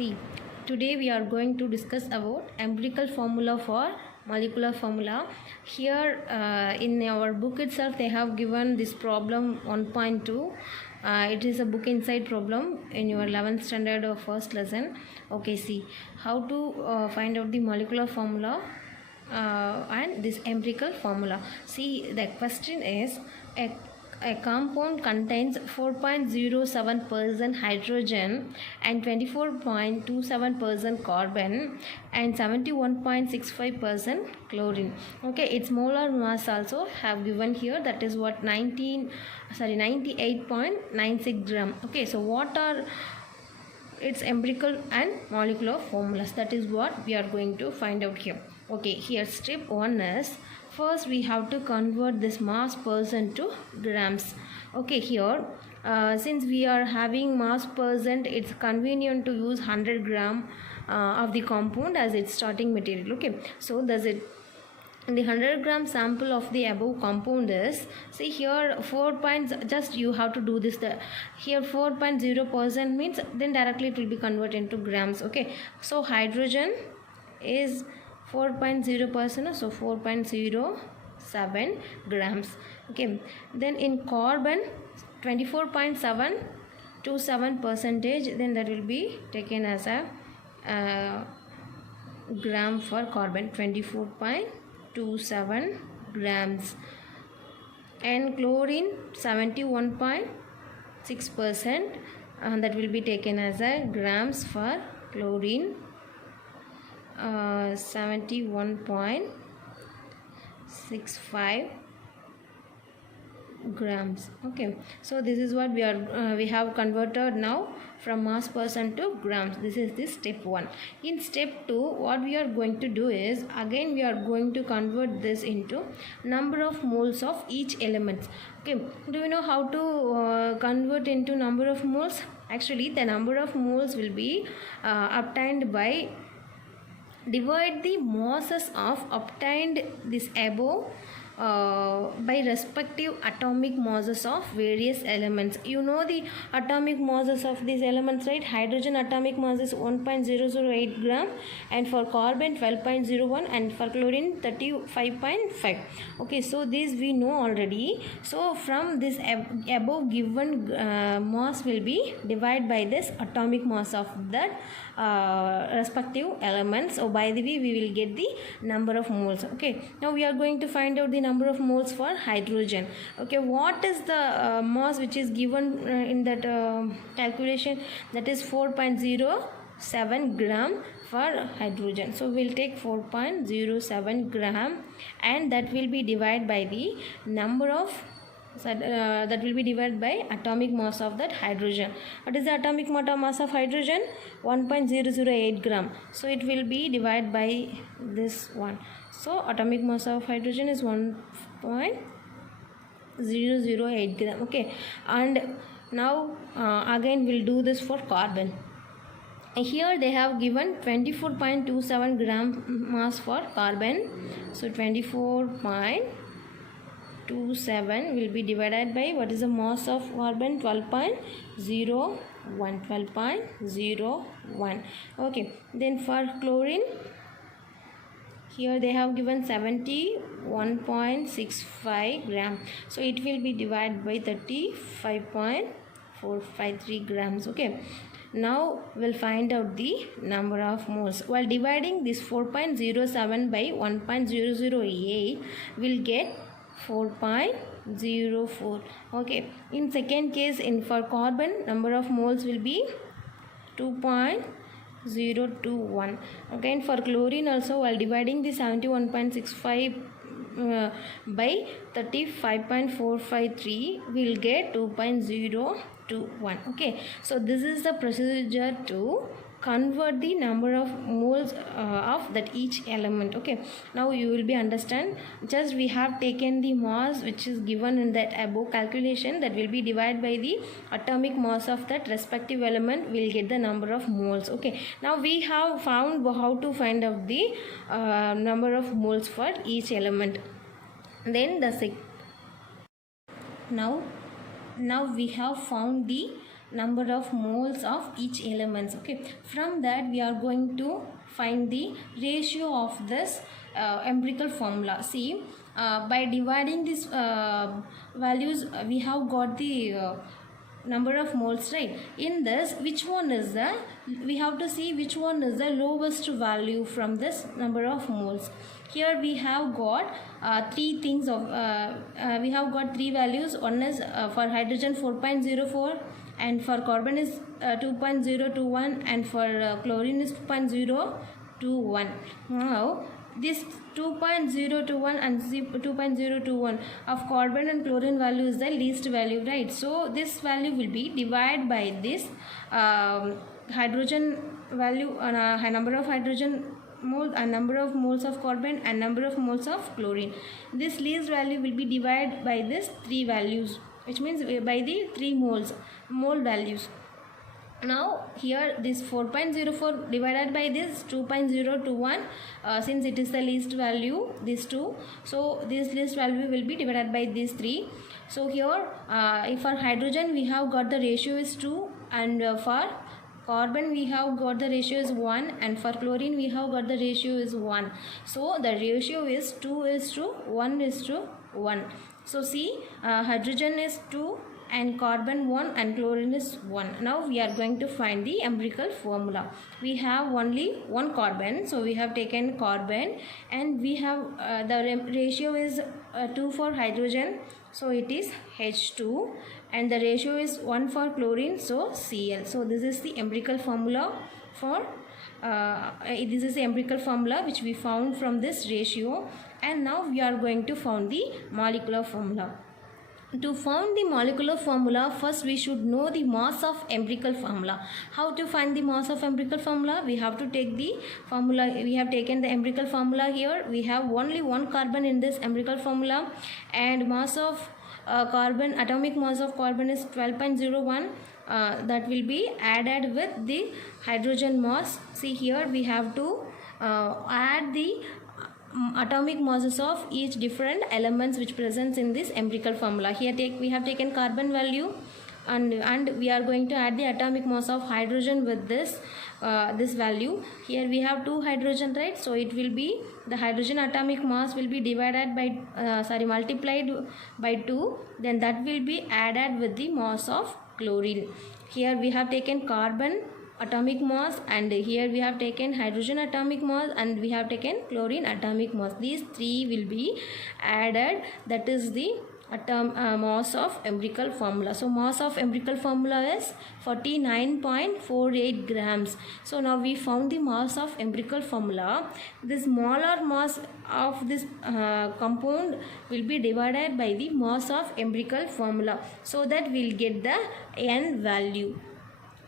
See, today we are going to discuss about empirical formula for molecular formula. Here in our book itself they have given this problem 1.2. It is a book inside problem in your 11th standard or first lesson. Okay, see how to find out the molecular formula and this empirical formula. See, the question is a compound contains 4.07% hydrogen and 24.27% carbon and 71.65% chlorine. Okay, its molar mass also have given here, that is what 98.96 gram. Okay, so what are its empirical and molecular formulas? That is what we are going to find out here. Okay, here step 1 is, first we have to convert this mass percent to grams. Okay, here since we are having mass percent, it's convenient to use 100 gram of the compound as its starting material. Okay, so does it the 100 gram sample of the above compound is, see here 4 points, just you have to do this, here 4.0% means then directly it will be converted into grams. Okay, so hydrogen is 4.0%, so 4.07 grams. Okay, then in carbon 24.727%, then that will be taken as a gram for carbon, 24.27 grams, and chlorine 71.6%, that will be taken as a grams for chlorine, 71.65 grams. Okay, so this is what we have converted now from mass percent to grams. This is this step 1. In step 2, what we are going to do is, again we are going to convert this into number of moles of each element. Okay, do you know how to convert into number of moles? Actually, the number of moles will be obtained by divide the masses of obtained this above by respective atomic masses of various elements. You know the atomic masses of these elements, right? Hydrogen atomic mass is 1.008 gram, and for carbon 12.01, and for chlorine 35.5. Okay, so this we know already. So from this above given mass will be divided by this atomic mass of that respective elements. So by the way we will get the number of moles. Okay, now we are going to find out the number of moles for hydrogen. Okay, what is the mass which is given in that calculation? That is 4.07 gram for hydrogen. So we'll take 4.07 gram, and that will be divided by the number of that will be divided by atomic mass of that hydrogen. What is the atomic mass of hydrogen? 1.008 gram. So it will be divided by this one. So atomic mass of hydrogen is 1.008 gram. Okay, and now again we'll do this for carbon. Here they have given 24.27 gram mass for carbon. So 24.27 will be divided by, what is the mass of carbon? 12.01. Okay, then for chlorine, here they have given 71.65 gram. So it will be divided by 35.453 grams. Okay, now we'll find out the number of moles. While dividing this 4.07 by 1.008, we'll get 4.04. Okay, in second case, for carbon, number of moles will be 2.021. Okay, and for chlorine also, while dividing the 71.65 by 35.453, we'll get 2.021. Okay, so this is the procedure to convert the number of moles of that each element. Okay, now you will be understand, just we have taken the mass which is given in that above calculation, that will be divided by the atomic mass of that respective element, will get the number of moles. Okay, now we have found how to find out the number of moles for each element. Then the now we have found the number of moles of each elements. Okay, from that we are going to find the ratio of this empirical formula. See, by dividing these values, we have got the number of moles, right? In this, which one is the, we have to see which one is the lowest value from this number of moles. Here we have got three things of we have got three values. One is for hydrogen 4.04, and for carbon is 2.021, and for chlorine is 2.021. Now this 2.021 and 2.021 of carbon and chlorine value is the least value, right? So this value will be divided by this hydrogen value, number of hydrogen mole, and number of moles of carbon, and number of moles of chlorine. This least value will be divided by this three values, which means by the three mole values. Now here this 4.04 divided by this 2.021, since it is the least value, these two, so this least value will be divided by these three. So here if for hydrogen we have got the ratio is 2, and for carbon we have got the ratio is 1, and for chlorine we have got the ratio is 1. So the ratio is 2:1:1. So see, hydrogen is 2 and carbon 1 and chlorine is 1. Now we are going to find the empirical formula. We have only one carbon, so we have taken carbon, and we have the ratio is 2 for hydrogen, so it is H2, and the ratio is 1 for chlorine, so Cl. So this is the empirical formula for this is the empirical formula which we found from this ratio. And now we are going to find the molecular formula. To find the molecular formula, first we should know the mass of empirical formula. How to find the mass of empirical formula? We have to take the formula. We have taken the empirical formula here. We have only one carbon in this empirical formula, and mass of carbon, atomic mass of carbon is 12.01. That will be added with the hydrogen mass. See, here we have to add the atomic masses of each different elements which presents in this empirical formula. Here we have taken carbon value, and we are going to add the atomic mass of hydrogen with this this value. Here we have 2 hydrogen, right? So it will be the hydrogen atomic mass will be divided by multiplied by 2, then that will be added with the mass of chlorine. Here we have taken carbon atomic mass, and here we have taken hydrogen atomic mass, and we have taken chlorine atomic mass. These three will be added, that is the mass of empirical formula. So mass of empirical formula is 49.48 grams. So now we found the mass of empirical formula. This molar mass of this compound will be divided by the mass of empirical formula, so that we'll get the N value.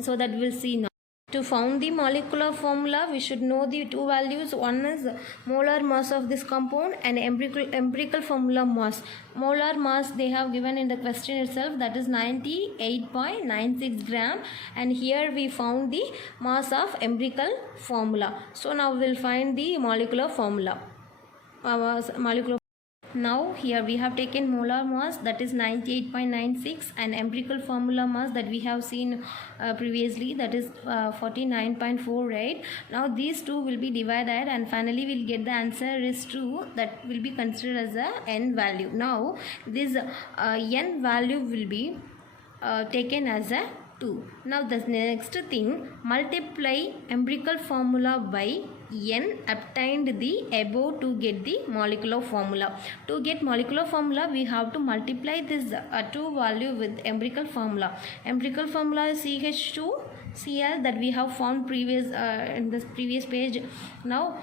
So that we'll see now. To find the molecular formula, we should know the two values. One is molar mass of this compound and empirical formula mass. Molar mass they have given in the question itself, that is 98.96 gram, and here we found the mass of empirical formula. So now we will find the molecular formula. Now here we have taken molar mass, that is 98.96, and empirical formula mass that we have seen previously, that is 49.48. Now these two will be divided, and finally we'll get the answer is 2. That will be considered as a N value. Now this N value will be taken as a 2. Now the next thing, multiply empirical formula by N obtained the above to get the molecular formula. To get molecular formula, we have to multiply this 2 value with empirical formula. Empirical formula is CH2Cl that we have found previous in this previous page. Now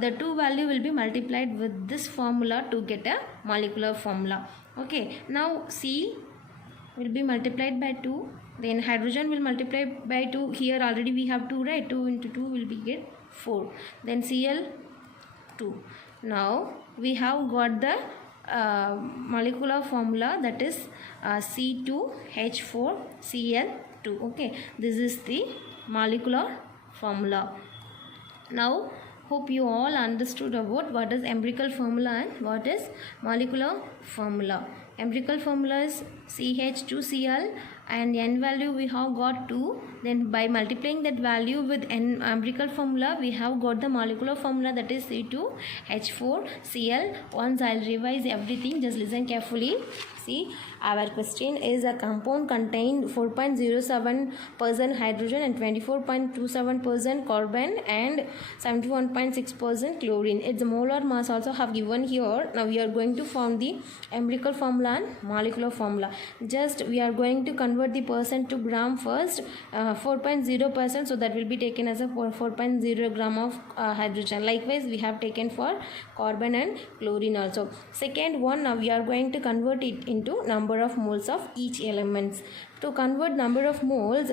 the 2 value will be multiplied with this formula to get a molecular formula. Okay, now C will be multiplied by 2, then hydrogen will multiply by 2. Here already we have 2, right? 2 into 2 will be get 4, then Cl2. Now we have got the molecular formula, that is C2H4Cl2. Okay, this is the molecular formula. Now hope you all understood about what is empirical formula and what is molecular formula. Empirical formula is CH2Cl, and n value we have got 2. Then by multiplying that value with n empirical formula, we have got the molecular formula, that is C2H4Cl. Once I'll revise everything, just listen carefully. See, our question is a compound contain 4.07% hydrogen and 24.27% carbon and 71.6% chlorine. Its molar mass also have given here. Now we are going to find the empirical formula and molecular formula. Just we are going to convert the percent to gram first. 4.0%, so that will be taken as a 4.0 gram of hydrogen. Likewise we have taken for carbon and chlorine also. Second one, now we are going to convert it into number of moles of each elements. To convert number of moles,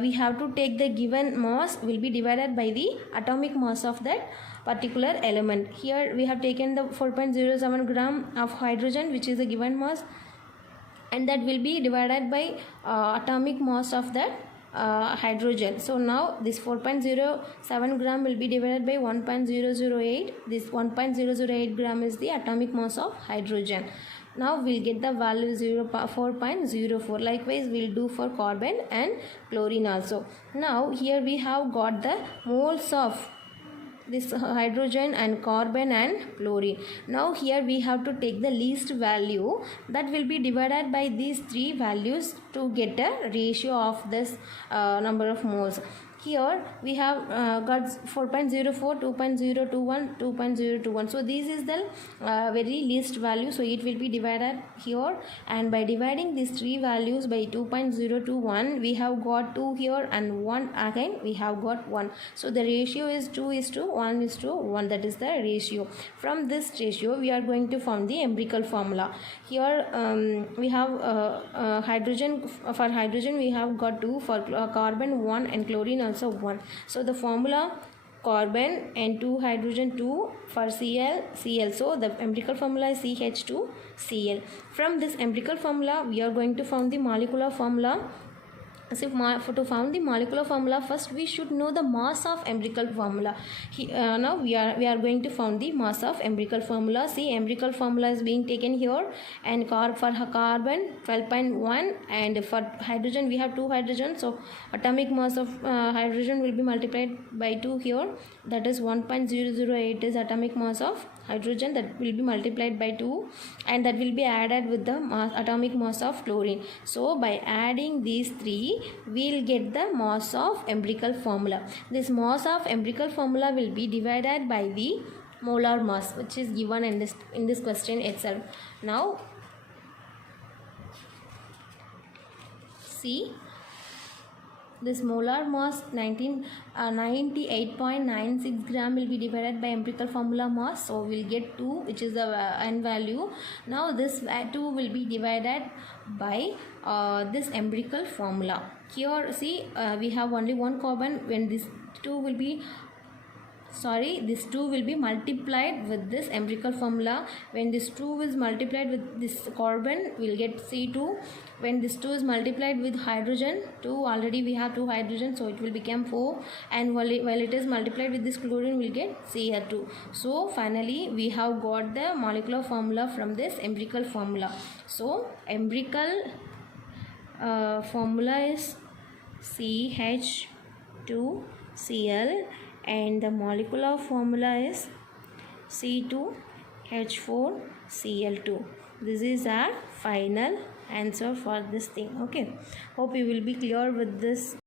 we have to take the given mass will be divided by the atomic mass of that particular element. Here we have taken the 4.07 gram of hydrogen, which is the given mass, and that will be divided by atomic mass of that hydrogen. So now this 4.07 gram will be divided by 1.008. This 1.008 gram is the atomic mass of hydrogen. Now we'll get the value 4.04. Likewise we'll do for carbon and chlorine also. Now here we have got the moles of this hydrogen and carbon and chlorine. Now here we have to take the least value, that will be divided by these three values to get a ratio of this number of moles. Here we have got 4.04, 2.021, 2.021. So this is the very least value, so it will be divided here, and by dividing these three values by 2.021, we have got 2 here and 1 again we have got 1. So the ratio is 2:1:1, that is the ratio. From this ratio we are going to find the empirical formula. Here we have hydrogen. For hydrogen we have got 2, for carbon 1, and chlorine also 1. So the formula carbon and 2 hydrogen 2, for Cl. So the empirical formula is CH2Cl. From this empirical formula we are going to find the molecular formula. So to find the molecular formula, first we should know the mass of empirical formula. Now we are going to find the mass of empirical formula. See, empirical formula is being taken here, and for carbon 12.1, and for hydrogen we have 2 hydrogen, so atomic mass of hydrogen will be multiplied by 2 here, that is 1.008 is atomic mass of hydrogen, that will be multiplied by 2, and that will be added with the atomic mass of chlorine. So by adding these three, we'll get the mass of empirical formula. This mass of empirical formula will be divided by the molar mass, which is given in this question itself. Now see, this molar mass 98.96 gram will be divided by empirical formula mass, so we'll get 2, which is the n value. Now this 2 will be divided by this empirical formula. Here see, we have only one carbon. When this 2 will be this 2 will be multiplied with this empirical formula. When this 2 is multiplied with this carbon, we'll get C2. When this 2 is multiplied with hydrogen 2, already we have 2 hydrogen, so it will become 4, and while it is multiplied with this chlorine, we'll get Cl2. So finally we have got the molecular formula from this empirical formula. So empirical formula is CH2Cl, and the molecular formula is C2H4Cl2. This is our final answer for this thing. Okay, hope you will be clear with this.